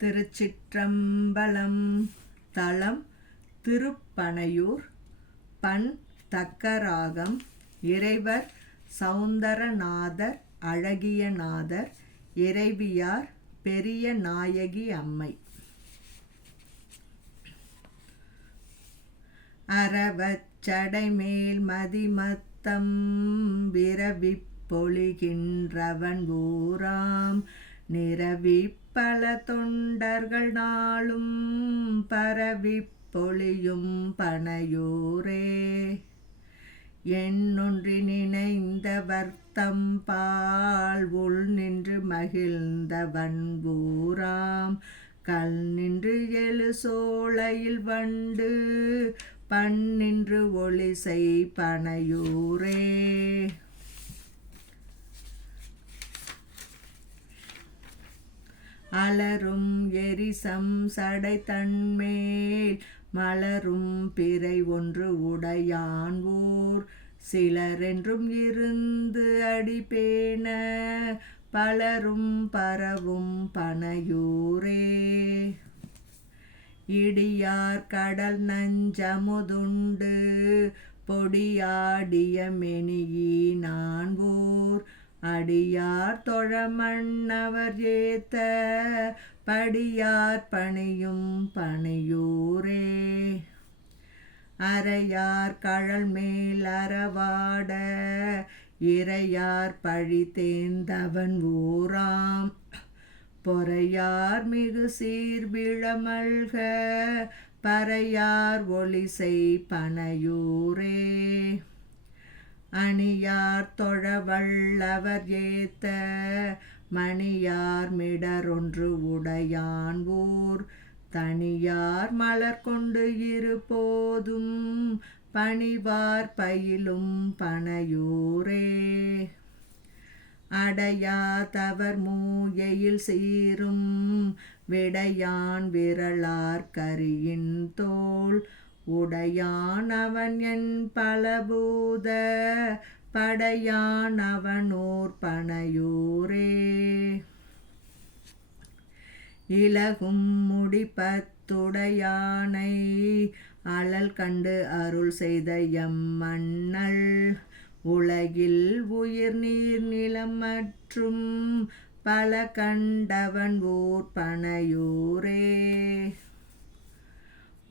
திருச்சிற்றம்பலம். தலம் திருப்பனையூர். பண் தக்கராகம். இறைவர் சௌந்தரநாதர் அழகியநாதர். இறைவியார் பெரிய நாயகி அம்மை. அரவச்சடைமேல் மதிமத்தம் விரவிப் பொழிகின்றவன் ஊராம். நிரவிப் பல தொண்டர்கள் நாளும் பரவிப் பொழியும் பனையூரே. எண்ணொன்றி நினைந்தவர்த்தம் பால் உள் நின்று மகிழ்ந்தவன் ஊராம். கல் நின்று எழு சோலையில் வண்டு பன்னின்று ஒளிசை பனையூரே. அலரும் எரிசம் சடை தன்மேல் மலரும் பிறை ஒன்று உடையான் ஊர். சிலரென்றும் இருந்து அடிபேண பலரும் பரவும் பனையூரே. இடியார் கடல் நஞ்சமுதுண்டு பொடியாடிய மெனியினான் ஊர். அடியார் தொழ மன்னவர் ஏத்த படியார் பணியும் பனையூரே. அரையார் கழல் மேல் அறவாட இறையார் பழி தேர்ந்தவன் ஊராம். பொறையார் மிகு சீர்விழமல்க பறையார் ஒளிசை பனையூரே. அணியார் தொழ வல்லவர் ஏத்த மணியார் மிடரொன்று உடையான் ஊர். தனியார் மலர் கொண்டு இருபோதும் பணிவார் பயிலும் பனையூரே. அடையா தவர் மூயையில் சீரும் விடையான் விரலார் கரியின் தோள். உடையான் அவன் என் பலபூத படையான் அவனூர் பனையூரே. இலகும் முடிப்பத்துடையானை அழல் கண்டு அருள் செய்த எம்மண்ணல். உலகில் உயிர் நீர் நிலம் மற்றும் பல கண்டவன் ஊர் பனையூரே.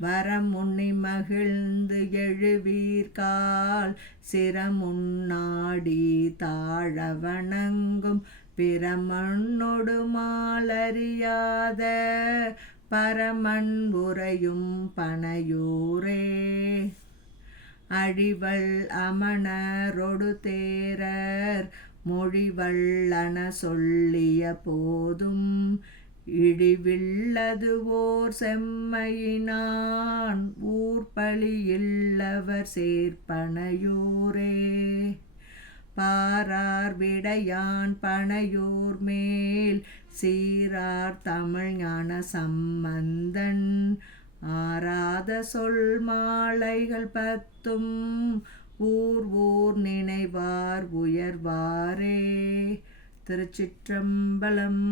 வரமுன்னி மகிழ்ந்து எழுவீர்கால் சிரமுன்னாடி தாழ வணங்கும் பிரமன்னொடு மாலறியாத பரமன் உறையும் பனையூரே. அழிவள் அமணரொடு தேரர் மொழிவள்ளன சொல்லிய போதும். இழிவில்லது ஓர் செம்மையினான் ஊர்பலியில்லவர் சேர்ப்பனையூரே. பாரார் விடையான் பனையூர் மேல் சீரார் தமிழ் ஞான சம்பந்தன். ஆராத சொல் மாலைகள் பத்தும் ஊர் ஊர் நினைவார் உயர்வாரே. திருச்சிற்றம்பலம்.